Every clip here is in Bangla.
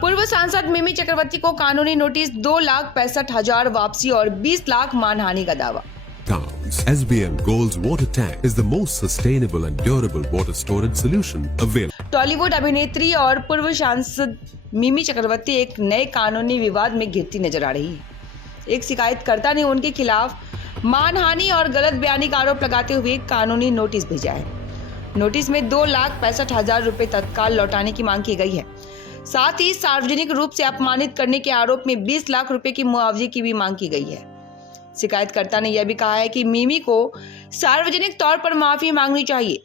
पूर्व सांसद मिमी चक्रवर्ती को कानूनी नोटिस, 2,65,000 वापसी और 20 लाख मानहानि का दावा। Towns. SBM Gold's water tank is the most sustainable and durable water storage solution available. Tollywood अभिनेत्री और पूर्व सांसद मिमी चक्रवर्ती एक नए कानूनी विवाद में घिरती नजर आ रही है। एक शिकायतकर्ता ने उनके खिलाफ मानहानि और गलत बयानी का आरोप लगाते हुए कानूनी नोटिस भेजा है। नोटिस में 2,65,000 रुपए तत्काल लौटाने की मांग की गई है। साथ ही सार्वजनिक रूप से अपमानित करने के आरोप में 20 लाख रुपए की मुआवजे की भी मांग की गई है। शिकायतकर्ता ने यह भी कहा है कि मिमी को सार्वजनिक तौर पर माफी मांगनी चाहिए।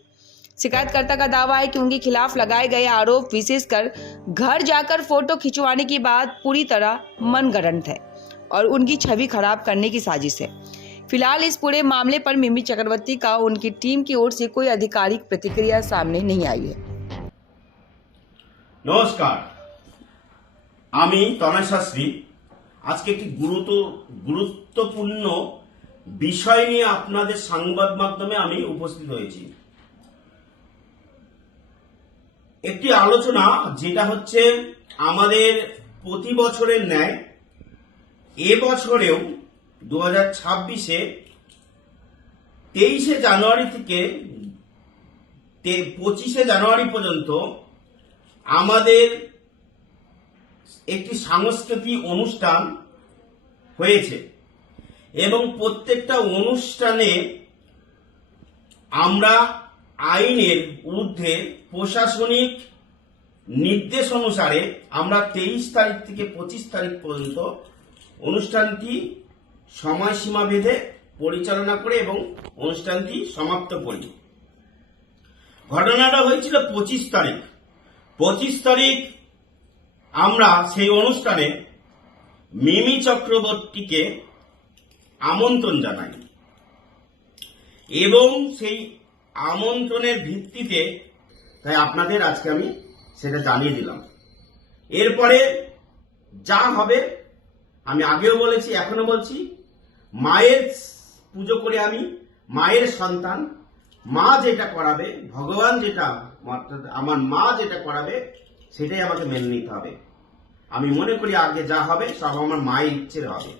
शिकायतकर्ता का दावा है कि उनके खिलाफ लगाए गए आरोप, विशेषकर घर जाकर फोटो खिंचवाने की बात, पूरी तरह मनगढ़ंत है और उनकी छवि खराब करने की साजिश है। फिलहाल इस पूरे मामले पर मिमी चक्रवर्ती का उनकी टीम की ओर से कोई आधिकारिक प्रतिक्रिया सामने नहीं आई है। नमस्कार, আমি তনয় শাস্ত্রী। আজকে একটি গুরুত্বপূর্ণ বিষয় নিয়ে আপনাদের সংবাদ মাধ্যমে আমি উপস্থিত হয়েছি। একটি আলোচনা যেটা হচ্ছে আমাদের প্রতি বছরের ন্যায় এবছরেও 2026-এ 23শে জানুয়ারি থেকে 25শে জানুয়ারি পর্যন্ত আমাদের একটি সাংস্কৃতিক অনুষ্ঠান হয়েছে এবং প্রত্যেকটা অনুষ্ঠানে আমরা আইনের ঊর্ধ্বে প্রশাসনিক নির্দেশ অনুসারে আমরা 23 তারিখ থেকে 25 তারিখ পর্যন্ত অনুষ্ঠানটি সময়সীমা বেঁধে পরিচালনা করে এবং অনুষ্ঠানটি সমাপ্ত করি। ঘটনাটা হয়েছিল 25 তারিখ। 25 তারিখ আমরা সেই অনুষ্ঠানে মিমি চক্রবর্তীকে আমন্ত্রণ জানাই এবং সেই আমন্ত্রণের ভিত্তিতে তাই আপনাদের আজকে আমি সেটা জানিয়ে দিলাম। এরপরে যা হবে আমি আগেও বলেছি, এখনো বলছি, মায়ের পুজো করে আমি মায়ের সন্তান, মা যেটা করাবে, ভগবান যেটা, আমার মা যেটা করাবে সেটাই আমাকে মেনে নিতে হবে। আমি মনে করি আগে যা হবে সব আমার মায়ের ইচ্ছের হবে।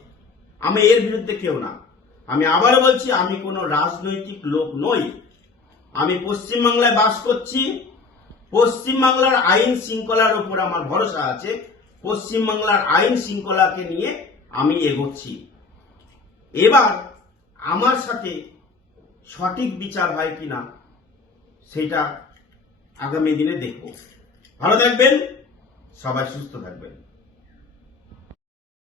আমি এর বিরুদ্ধে কেউ না। আমি আবার বলছি, আমি কোনো রাজনৈতিক লোক নই। আমি পশ্চিমবাংলায় বাস করছি। পশ্চিমবাংলার আইন শৃঙ্খলার উপর আমার ভরসা আছে। পশ্চিমবাংলার আইন শৃঙ্খলাকে নিয়ে আমি এগোচ্ছি। এবার আমার সাথে সঠিক বিচার হয় কিনা সেটা আগামী দিনে দেখব। ভালো থাকবেন, সবাই সুস্থ থাকবেন।